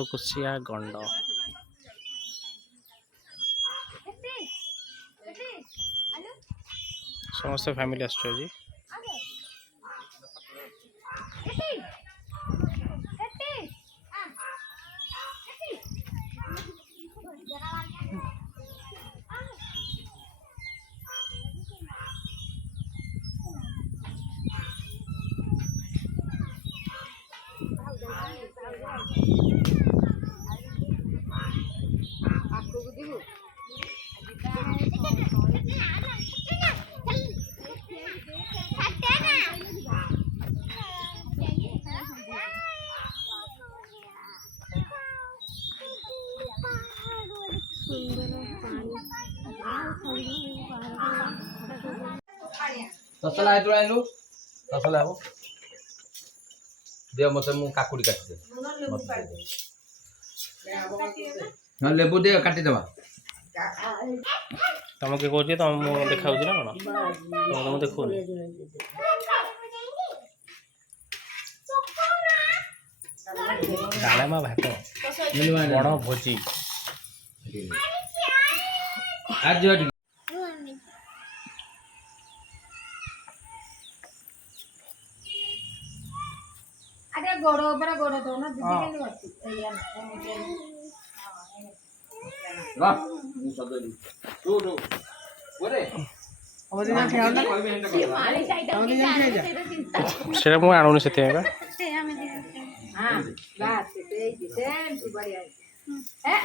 ସାତକୋଶିଆ ଗଣ୍ଡ। ସମସ୍ତେ ଫ୍ୟାମିଲି ଆସୁଛୁ ଆଜି। तसला है आइलु तसला हो दे मते मु काकुड़ी काटी दे न लेबू दे काटी देबा तुम के कहू तुम देखा ना कौन तुम देखो डालेमा भात बड़ भोजी आज अरे गोड़ो बड़ा गोड़ो तो ना दीदी के लिए होती है यार रा मु सदली तू ओरे ओरे ना खेल ना माली साइड से मु आणुनी से हां बात से सेम सी बढ़िया है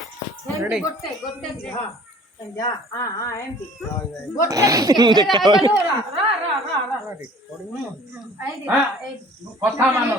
रेडी गोटे गोटे हां जा हां हां एमटी गोटे रा रा रा रा रा रा आई दे कथा मानो